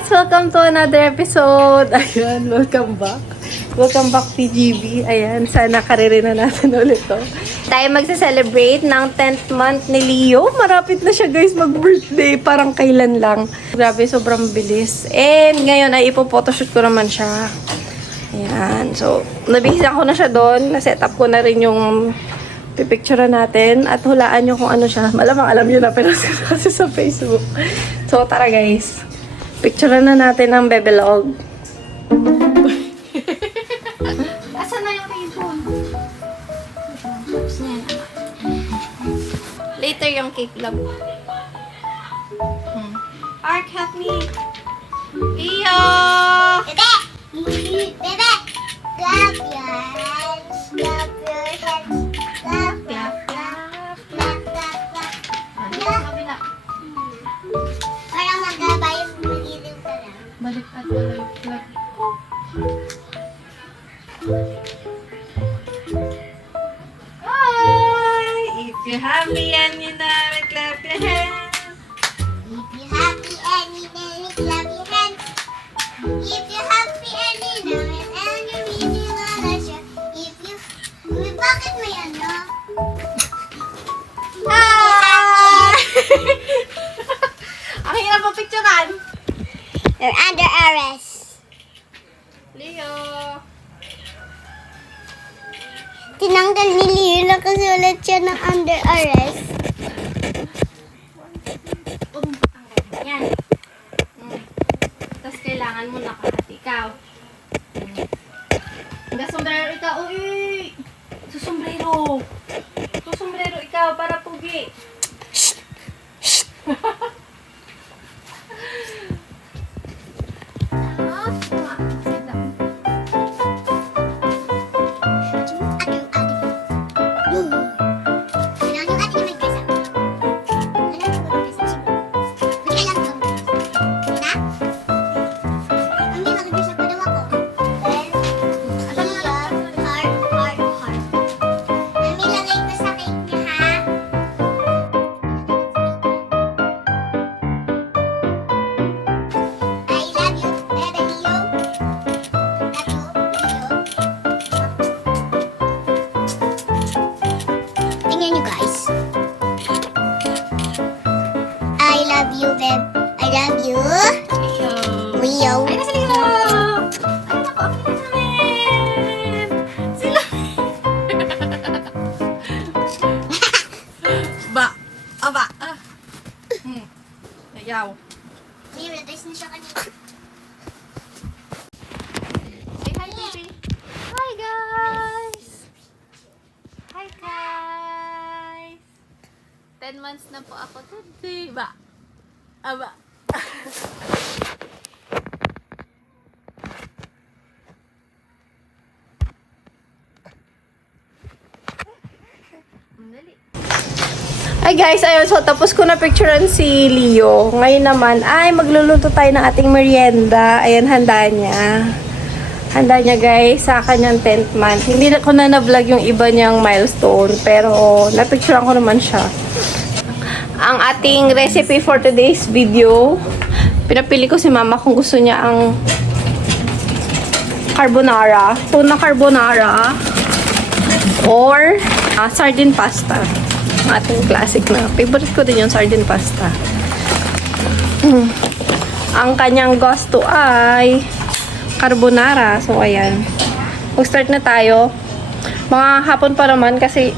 guys! Welcome to another episode! Ayan, welcome back. Welcome back PGB. Ayan, sana karere na natin ulit to. Tayo magsa-celebrate ng 10th month ni Leo. Marapit na siya guys mag-birthday. Parang kailan lang. Grabe, sobrang bilis. And ngayon ay ipo-photoshoot ko naman siya. Ayan, so nabihisa ko na siya doon. Na-set up ko na rin yung pipicture natin. At hulaan nyo kung ano siya. Malamang alam nyo na, pero kasi sa Facebook. So tara guys. Picture na natin ang bebelog. Asan na yung ribbon? Later yung cake love. Ark, help me. Leo! Bebe! Bebe! Clap your hands. Clap your hands. Clap, clap, clap. Clap, clap, clap. Kabila. Parang magabay yung magiliw ka lang. Balik at balik. Hi! If you're happy and you know it, clap your hands. If you're happy and you know it, clap your hands. If you're happy and you know it, and you're really wanna show. If you... Uy, bakit may ano? Hi! Ang hirap mo picturean. You're under arrest. Leo! Tinanggal ni Leo, nakasulat siya ng under arrest. Yan. Tapos kailangan mo nakahat ikaw. Hanggang sombrero ikaw. Uy! Susombrero. Susombrero ikaw para pugi. Tingnan nyo guys. I love you, babe. I love you. Leo. Leo. Ay, nasa Leo! Ay, naku, ang bilis namin! Sila! Ba! Aba! Ah! Ayaw. Leo, natais na siya kanina. Say hi, baby. Hi, guys! Hi, guys! 10 months na po ako today. Ba? Aba. Dali. Ay guys, ayun, so tapos ko na picturean si Leo. Ngayon naman, ay magluluto tayo ng ating merienda. Ayan, handa niya. Handa niya guys sa kanyang 10th month. Hindi ko na na-vlog yung iba niyang milestone, pero napicturean ko naman siya. Ang ating recipe for today's video, pinapili ko si mama kung gusto niya ang carbonara, tuna carbonara, or sardine pasta. Ang ating classic na. Favorite ko din yung sardine pasta. Ang kanyang gusto ay carbonara. So, ayan. Mag-start na tayo. Mga hapon pa naman kasi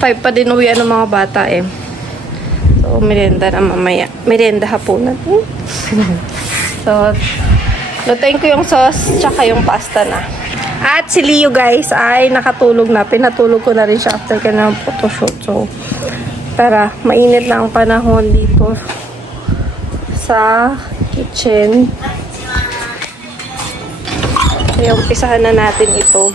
5 pa din uwian ng mga bata eh. So, merienda na mamaya. Merienda hapunan. So, lutuin ko yung sauce tsaka yung pasta na. At si Leo guys ay nakatulog na. Pinatulog ko na rin siya after ka ng photoshoot. So, tara. Mainit na ang panahon dito sa kitchen. So, umpisahan na natin ito.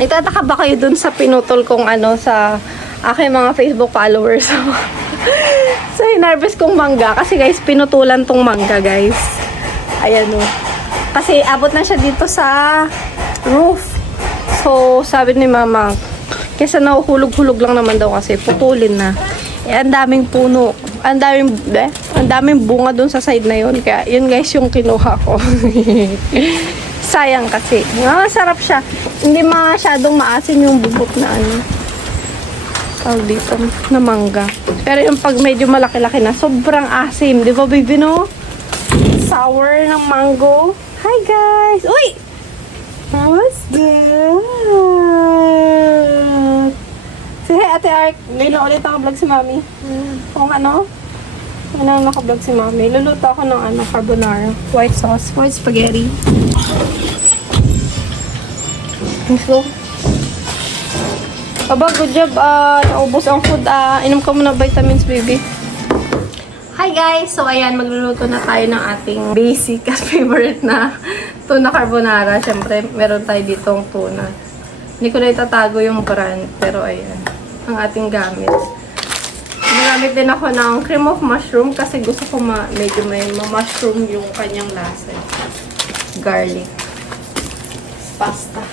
Nagtataka ba kayo dun sa pinutol kong ano sa aking mga Facebook followers? Sa hinarvest kong mangga. Kasi guys, pinutulan tong mangga guys. Ayan o. Kasi abot na siya dito sa roof. So, sabi ni mama, kesa nahuhulog-hulog lang naman daw kasi, putulin na. ang daming puno. Ang daming bunga dun sa side na yun. Kaya yun guys yung kinuha ko. Sayang kasi. Sarap siya. Hindi masyadong maasin yung bubot na ano. Tawag dito na mangga. Pero yung pag medyo malaki-laki na, sobrang asim. Di ba baby no? Sour ng mango. Hi guys! Uy! What's that? Say hi Ate Ark. Ngayon lang ulit ako vlog si Mami. Kung ano? Ngayon lang naka-vlog si Mami. Luluto ako ng carbonara. White sauce. White spaghetti. So, Aba, good job. Naubos ang food. Inom ka muna vitamins, baby. Hi guys! So ayan, magluluto na tayo ng ating basic at favorite na tuna carbonara. Siyempre, meron tayo ditong tuna. Hindi ko na itatago yung brand, pero ayan, ang ating gamit. Nagamit din ako ng cream of mushroom kasi gusto ko medyo may mushroom yung kanyang lasa. Garlic. Pasta.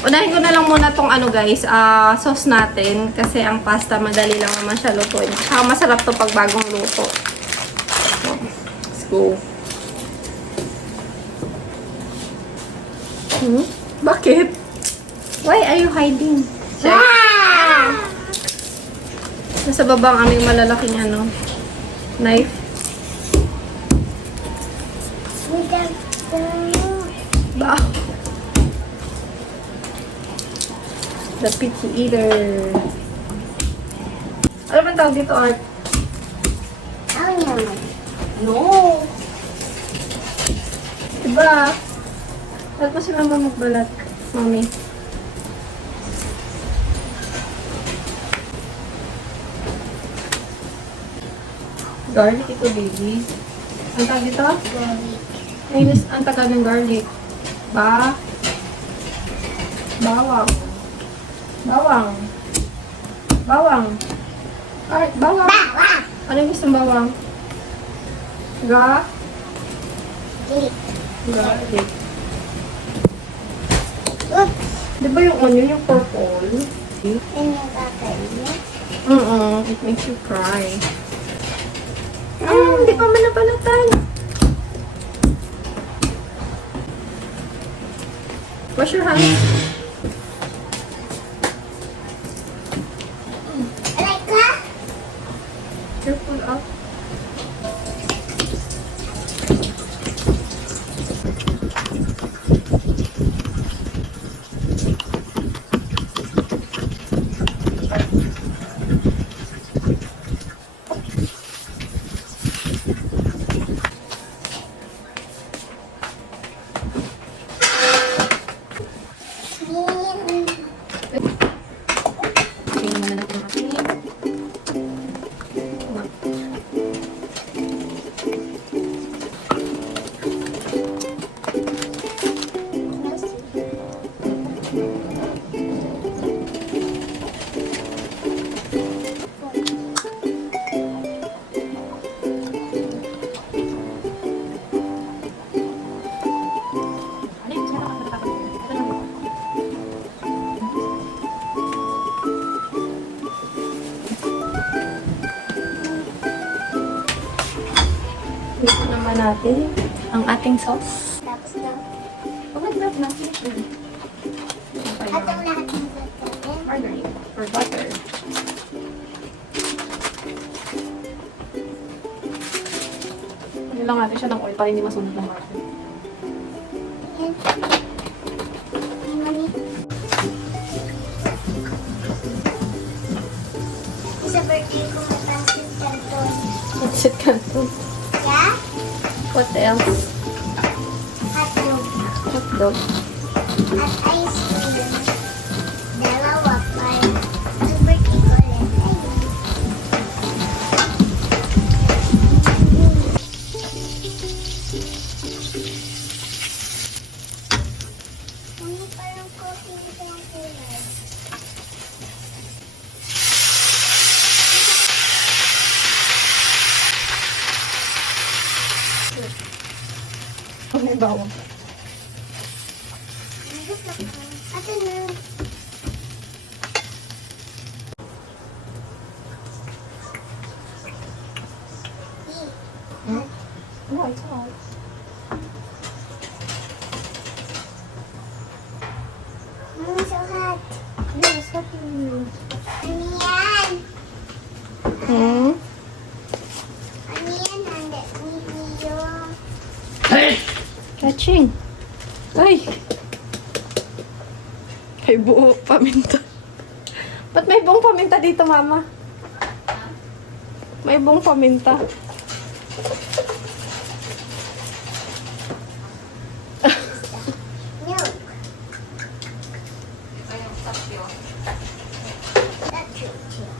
Unahin ko na lang muna tong guys, sauce natin. Kasi ang pasta, madali lang naman siya lutuin. Saka masarap to pag bagong luto. So, let's go. Bakit? Why are you hiding? Nasa baba ang aming malalaking knife. Ba? The picky eater. Ano bang tawag dito, Art? No. Diba? Ba't mo si Mama magbalat, Mami? Garlic ito, baby. Ang tawag dito? Garlic. Ayun, ang tagal ng garlic. Bawang. Bawang. Bawang. Art, bawang. Bawang. Ano yung gusto ng bawang? Garlic. Oops. Di ba yung onion, yung purple? Ano kakainin? It makes you cry. Hindi pa man nabalatan. Wash your hands. Like that? Careful up. Ito naman natin ang ating sauce. Tapos na. Pag-grab natin. Atong lahat ng gagawin. Margarine or butter. Nilang natin siya ng oil para hindi masunog ng butter. Yan. Ay, mami. Sa birthday ko mapansin kanton. That's it, Canton. Yeah? What else? Hotdog. Hotdog. At ice cream. Dalawa pa. Sa birthday ko ulit. Ano parang coffee nito ang kulay? May bawang. Ate na. No, it's not. So hot. Yes, what do you Ano yan? Hmm? Ano yan? Handa ni Leo. Catching. Ay! May buo paminta. Ba't may buong paminta dito, Mama? May buong paminta. Milk. That's true too.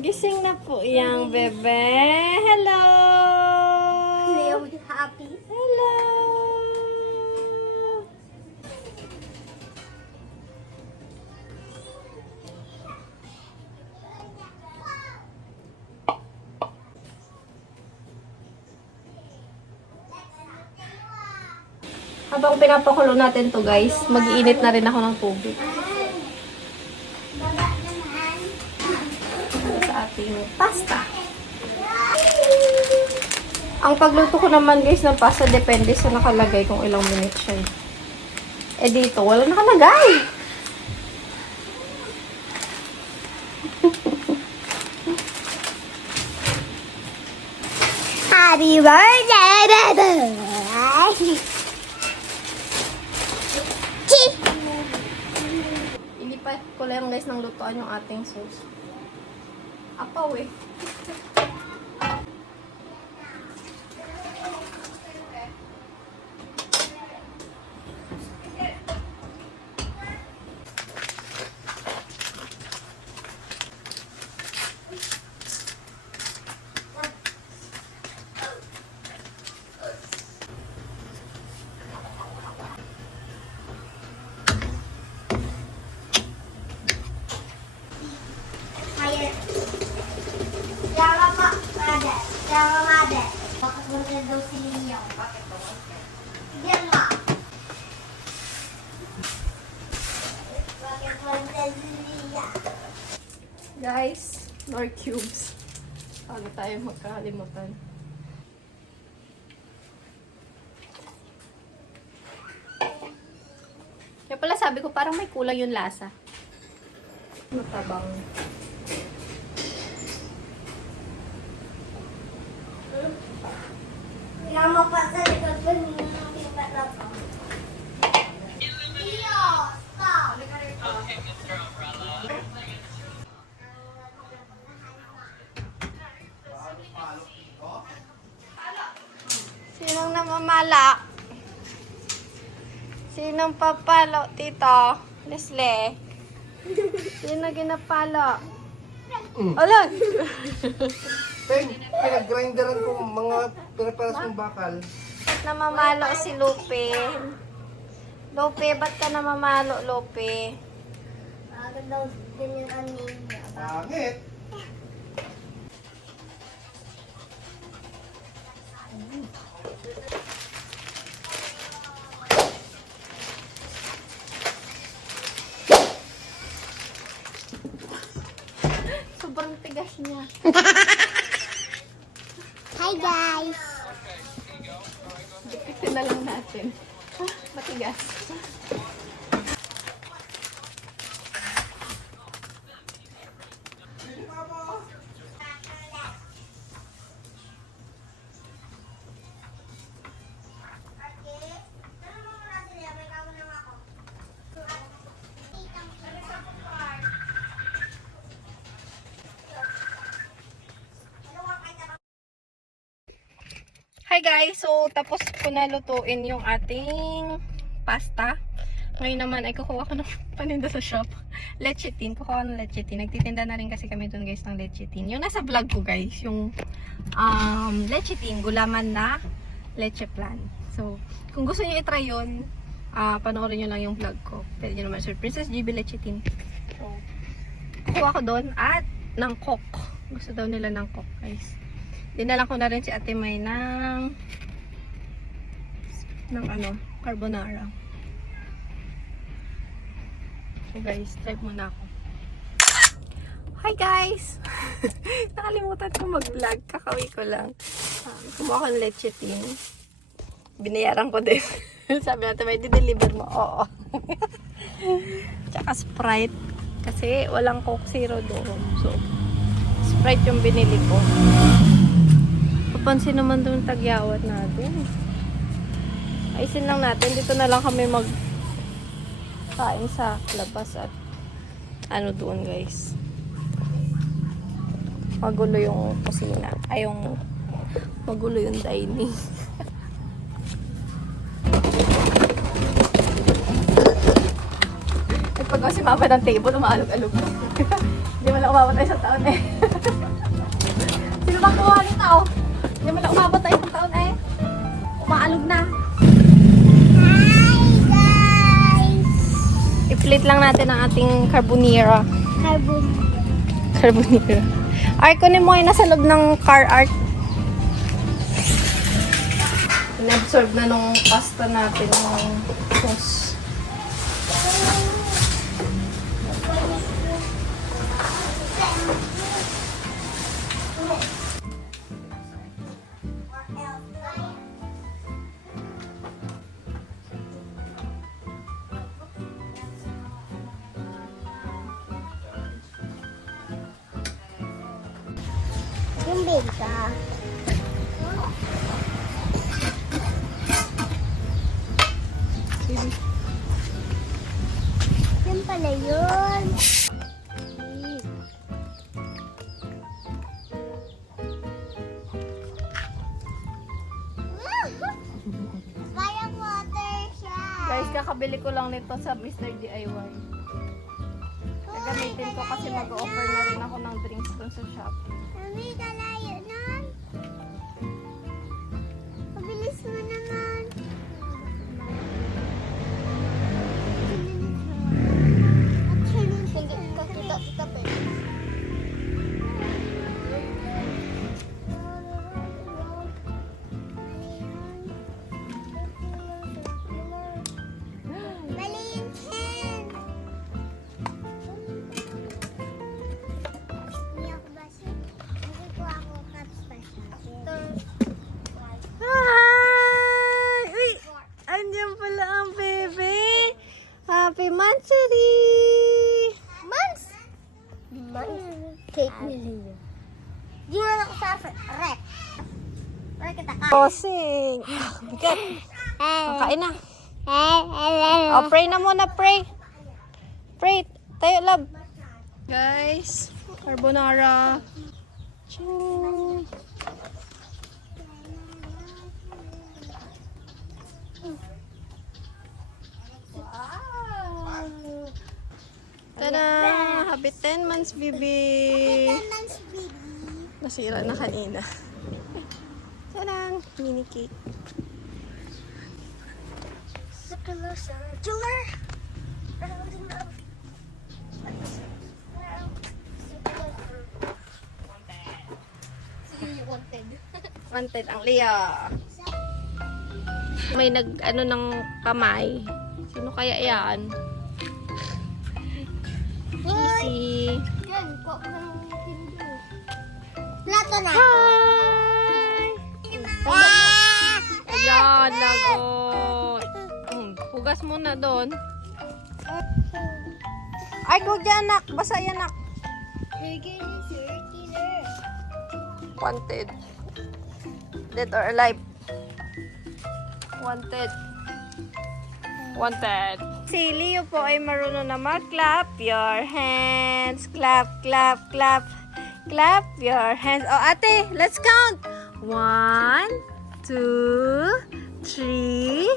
Gising na po yung bebe. Hello! Leo is happy. Hello! Habang pinapakulo natin to guys, mag-iinit na rin ako ng tubig Baba naman. para sa ating pasta. Ang pagluto ko naman guys ng pasta depende sa nakalagay kung ilang minutes siya. Eh dito, wala nakalagay. Happy birthday, baby! Chi! Ilipat ko lang guys ng lutuan yung ating sauce. Apaw eh. Higher. Yawa po, mother. Yawa, mother. Bakit mo na daw si Leo? Bakit po? Yan mo. Bakit mo na si Leo? Guys, nor cubes. Bago tayo magkakalimutan. Kaya pala sabi ko parang may kulang yung lasa. Matabang. Tingnan mo pa sa likod ko ng pipat na to. Leo, stop! Sinong namamala? Sinong papalo, tito? Leslie? Sino ginapalo? Alam! Pinag-grinderan ko mga pinaparas kong bakal. Ba't namamalo si Lupe? Lupe, ba't ka namamalo, Lupe? Bakit daw ganyan ang ninja? Pangit. Sobrang tigas niya. Hi guys! Dipitin na lang natin. Matigas. Hi guys! So, tapos ko na lutuin yung ating pasta. Ngayon naman ay kukuha ko ng paninda sa shop. Lecithin. Kukuha ng lecithin. Nagtitinda na rin kasi kami dun guys ng lecithin. Yung nasa vlog ko guys, yung lecithin, gulaman na leche plan. So, kung gusto niyo i-try yun, panoorin nyo lang yung vlog ko. Pwede nyo naman search Princess GB Lechitin. So, kuha ko doon at ng coke. Gusto daw nila ng coke, guys. Dinala ko na rin si Ate May ng carbonara. So guys, type muna ako. Hi guys! Nakalimutan ko mag-vlog. Kakawin ko lang. Kumuha ko ng lechitin. Binayaran ko din. Sabi natin, may di-deliver mo. Oo. Tsaka Sprite. Kasi walang Coke Zero doon. So, Sprite yung binili ko. Papansin naman doon tagyawat natin. Ayusin lang natin. Dito na lang kami kain sa labas at doon guys. Magulo yung kusina. Ay, magulo yung dining. Pag kasi mapa ng table, umaalog-alog. Hindi mo lang umabot tayo sa taon eh. Sino bang kuha ng tao? Hindi mo lang umabot tayo sa taon eh. Umaalog na. Hi guys! I-plate lang natin ang ating carbonara. Carbonara. Ay, kunin mo ay nasa loob ng car art. In-absorb na nung pasta natin ng sauce. Yung benta. Yan pala yun. Parang water siya. Guys, kakabili ko lang nito sa Mr. DIY. Gagamitin ko kasi mag-offer na rin ako ng drinks dun sa shop. Mami, kalayo nun. Pabilis mo naman. Hindi ko kita-kita pa. Mali yung chin. Hindi ako basi. Hindi ko ako cups pa siya. Hi! Uy! Andiyan pala ang bebe! Happy Mansuri! Months? Cake nila. Di na ako sa rep. Wala kita ka. Bossing! Bigat! Kain na! Oh, pray na muna, pray! Pray! Tayo, love! Guys, carbonara! Ching! Tada! Happy 10 months, baby! Months, baby. Nasira na kanina. Tadang! Mini cake. Circular. Wanted ang Lea. May ng kamay. Sino kaya yan? Easy. Yan, ko ng hindi. Plato na. Hi! Ayan, lagot. Hugas muna doon. Ay, huwag dyan, anak. Basa yan, anak. Wanted. Dead or alive. Wanted. Wanted. Si Leo po ay marunong na mag-clap your hands. Clap, clap, clap. Clap your hands. Oh, ate, let's count. 1, 2, 3,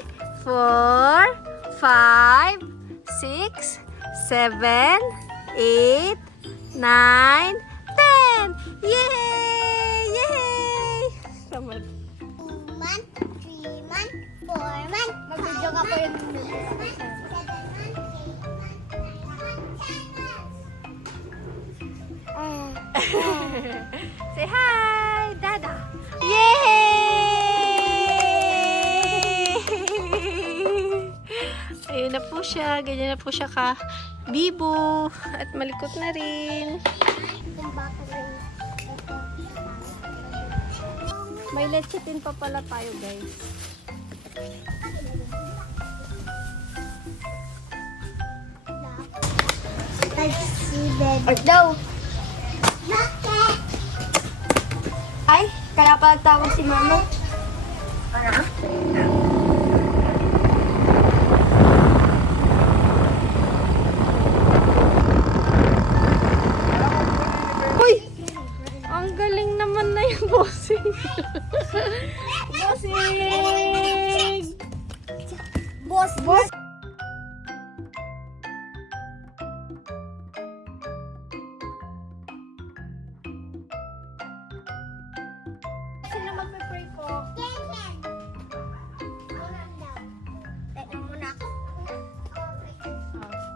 4, 5, 6, 7, 8, 9, 10. Yay! Yay! Samad. 2 month, 3 month, 4 month. Mag-video ka po yun. Say hi, Dada. Yay! Ayun na po siya. Ganyan na po siya ka bibo. At malikot na rin. May lechitin pa pala tayo, guys. Daw. Ay, kaya pala tawag si Mama. Uy! Ang galing naman na yung bossing. Bossing! Boss. Sino magpe-pray po?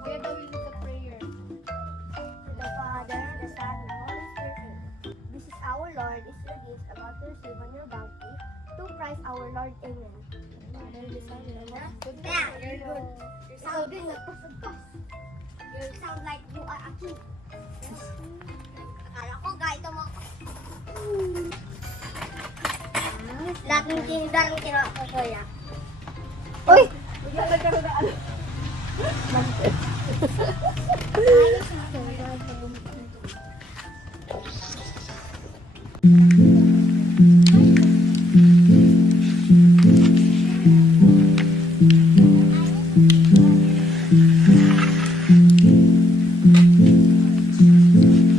Kuya gawin mo sa prayer. The Father, the Son, and the Holy Spirit. This is our Lord, is your gift about to receive on your bounty. To Christ our Lord, Amen. Father, the Son, and the Holy Spirit. Yeah, you're good. You sound good. You sound like you are a king. Akala ko, gaito mo ako. Lahat ng tinidang kinuha ko, Kuya. Uy!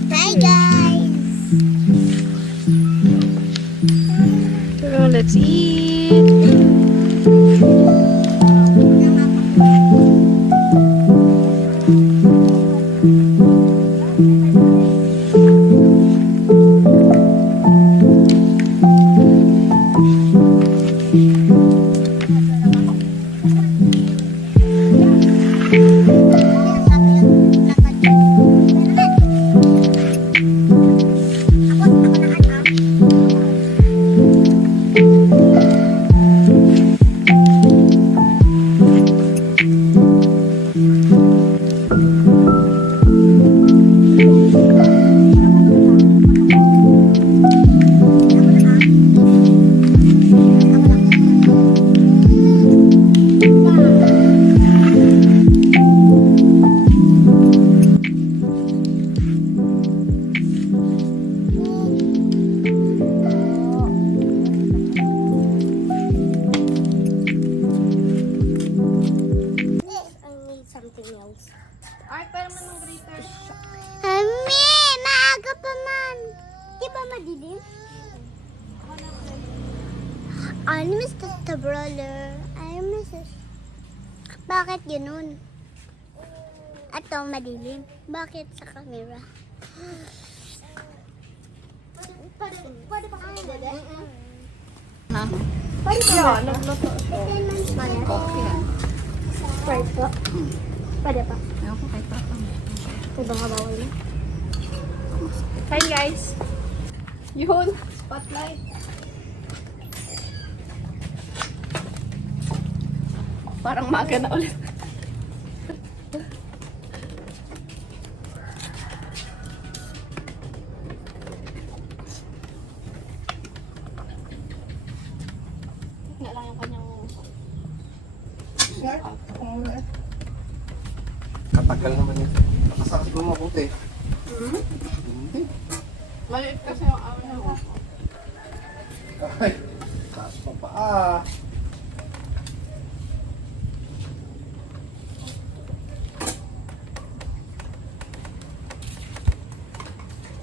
Hi guys! So, let's eat. I need something else. Ay, parang manong grater. Mami, maaga pa man. Di ba madilim? I miss the brother. I miss it. Bakit ganun? Ito, madilim. Bakit sa camera? Pwede ba kami dede? Ha? Pwede ba? Yeah, nagluto. Okay. Sprite po. Pwede pa. Ayaw ko kay Papa. Ito ba bawal na? Hi guys! Yun! Spotlight! Parang maaga na ulit. Tingnan lang yung kanyang... Katagal naman yun. Nakasakit mo mabuti. Hindi. Maliit kasi yung araw na ako. Ay, taas pa paa.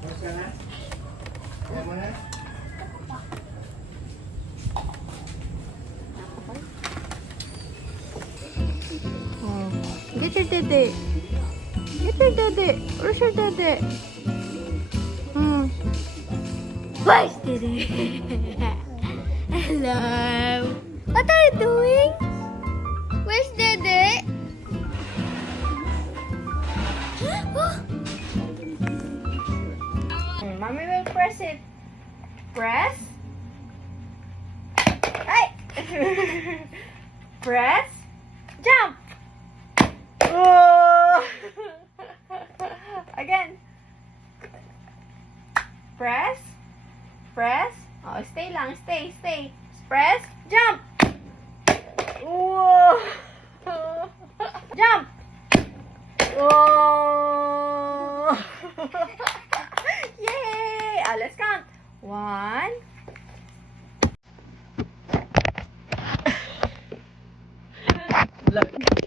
Tapos ka na? Kaya mo na? Get your dede. Get your dede. Where's your dede? Where's dede? Hello. What are you doing? Where's press it. Press. Ay! Press. Jump! Oh! Again. Press. Press. Oh, stay lang. Stay, stay. Press. Jump! Whoa! Jump! Whoa! Yay! Let's count. 1. Look.